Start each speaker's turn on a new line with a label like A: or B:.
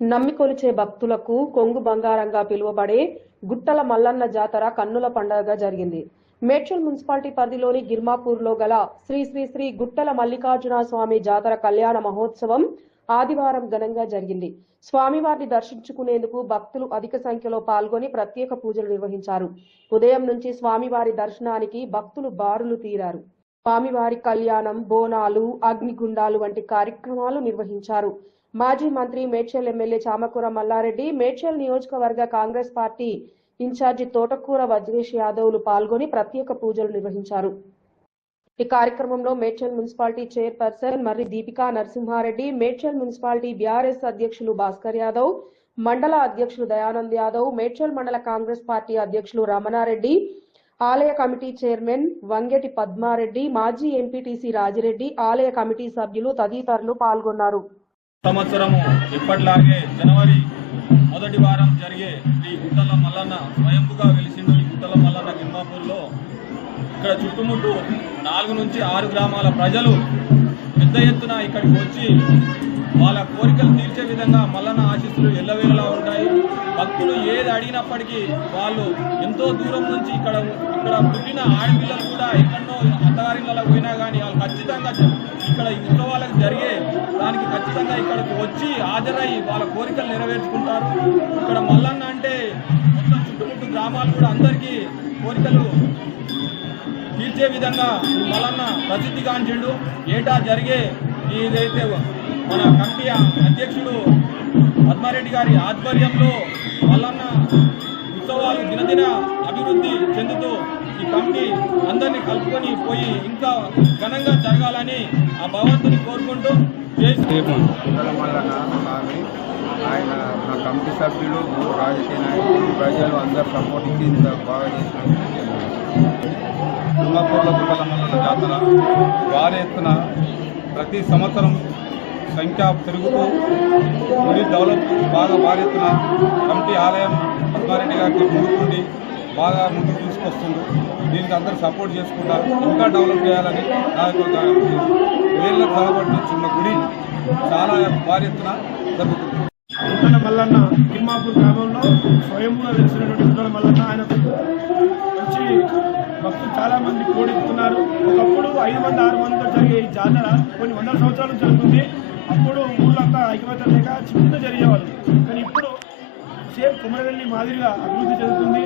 A: నమ్మికొలిచే భక్తులకు కొంగు బంగారంగా పిలువబడే గుట్టల మల్లన్న జాతర కన్నుల పండగగా జరిగింది. మేడ్చల్ మున్సిపాలిటీ పరిధిలోని గిర్మాపూర్లో గల శ్రీ శ్రీ శ్రీ గుట్టల మల్లికార్జున స్వామి జాతర కళ్యాణ మహోత్సవం ఆదివారం ఘనంగా జరిగింది. స్వామివారిని దర్శించుకునేందుకు భక్తులు అధిక సంఖ్యలో పాల్గొని ప్రత్యేక పూజలు నిర్వహించారు. ఉదయం నుంచి స్వామివారి దర్శనానికి భక్తులు బారులు తీరారు. స్వామివారి కళ్యాణం బోనాలు అగ్నిగుండాలు వంటి కార్యక్రమాలు నిర్వహించారు. మాజీ మంత్రి మేడ్చల్ ఎమ్మెల్యే చామకూర మల్లారెడ్డి మేడ్చల్ నియోజకవర్గ కాంగ్రెస్ పార్టీ ఇన్ఛార్జి తోటకూర వజ్రేష్ యాదవ్లు పాల్గొని ప్రత్యేక పూజలు నిర్వహించారు. ఈ కార్యక్రమంలో Medchal municipality chairperson Marri Deepika Narasimhareddy Medchal municipality BRS అధ్యక్షులు భాస్కర్ యాదవ్ మండల అధ్యక్షులు దయానంద్ యాదవ్ మేడ్చల్ మండల కాంగ్రెస్ పార్టీ అధ్యక్షులు రమణారెడ్డి ఆలయ కమిటీ చైర్మన్ వంగెటి పద్మారెడ్డి మాజీ ఎంపీటీసీ రాజిరెడ్డి ఆలయ కమిటీ సభ్యులు తదితరులు పాల్గొన్నారు.
B: సంవత్సరము ఇప్పటిలాగే జనవరి మొదటి వారం జరిగే శ్రీ గుట్టల మల్లన్న స్వయంపుగా వెలిసిండు ఈ గుట్టల మల్లన్న గిర్మాపూర్లో ఇక్కడ చుట్టుముట్టు నాలుగు నుంచి ఆరు గ్రామాల ప్రజలు పెద్ద ఎత్తున ఇక్కడికి వచ్చి వాళ్ళ కోరికలు తీర్చే విధంగా మల్లన్న ఆశీస్సులు ఎల్లవేళలా ఉంటాయి. రైతులు ఏది అడిగినప్పటికీ వాళ్ళు ఎంతో దూరం నుంచి ఇక్కడ ఇక్కడ పుట్టిన ఆడపిల్లలు కూడా ఎక్కడో అత్తగారిళ్ళలో పోయినా కానీ వాళ్ళు ఖచ్చితంగా ఇక్కడ ఇంట్లో ఉత్సవాలకు జరిగే దానికి ఖచ్చితంగా ఇక్కడికి వచ్చి హాజరై వాళ్ళ కోరికలు నెరవేర్చుకుంటారు. ఇక్కడ మల్లన్న అంటే మొత్తం చుట్టుముట్టు గ్రామాలు కూడా అందరికీ కోరికలు తీర్చే విధంగా మల్లన్న ప్రసిద్ధిగాంచిండు ఏటా జరిగే ఇదైతే మన కమిటీ అధ్యక్షుడు పద్మారెడ్డి గారి ఆధ్వర్యంలో మల్లన్న ఉత్సవాలు దినదిన అభివృద్ధి చెందుతూ ఈ కమిటీ అందరినీ కలుపుకొని పోయి ఇంకా ఘనంగా జరగాలని ఆ భగవంతుని కోరుకుంటూ
C: స్వామి ఆయన మా కమిటీ సభ్యులు రాజకీయ నాయకులు ప్రజలు అందరు సపోర్ట్ ఇచ్చి ఇంత బాగా
D: దుర్గాపూర్ల గుట్టల మల్లన్న జాతర భారీ ఎత్తున ప్రతి సంవత్సరం సంఖ్య పెరుగుతూ గుడి డెవలప్ బాగా భారీ కమిటీ ఆలయం పద్మారెడ్డి గారికి ముందుకుండి బాగా ముందుకు తీసుకొస్తుంది. దీనికి అందరూ సపోర్ట్ చేసుకుంటారు ఇంకా డెవలప్ చేయాలని నా యొక్క వేళ్ళ తలబడి చిన్న గుడి చాలా భారీ జరుగుతుంది.
E: గుట్టల మల్లన్న తిమ్మాపూర్ గ్రామంలో స్వయంగా వెలిసినటువంటి గుట్టల మల్లన్న ఆయన మంచి భక్తులు చాలా మంది కోడిస్తున్నారు ఒకప్పుడు ఐదు మంది ఆరు మందితో జరిగే ఈ జాతర కొన్ని వందల సంవత్సరాలు జరుగుతుంది. అప్పుడు ఊళ్ళంతా ఐక్యమత్యం లేక చిన్న జరిగేవాళ్ళు. కానీ ఇప్పుడు సేమ్ కుమరవెల్లి మాదిరిగా అభివృద్ధి చెందుతుంది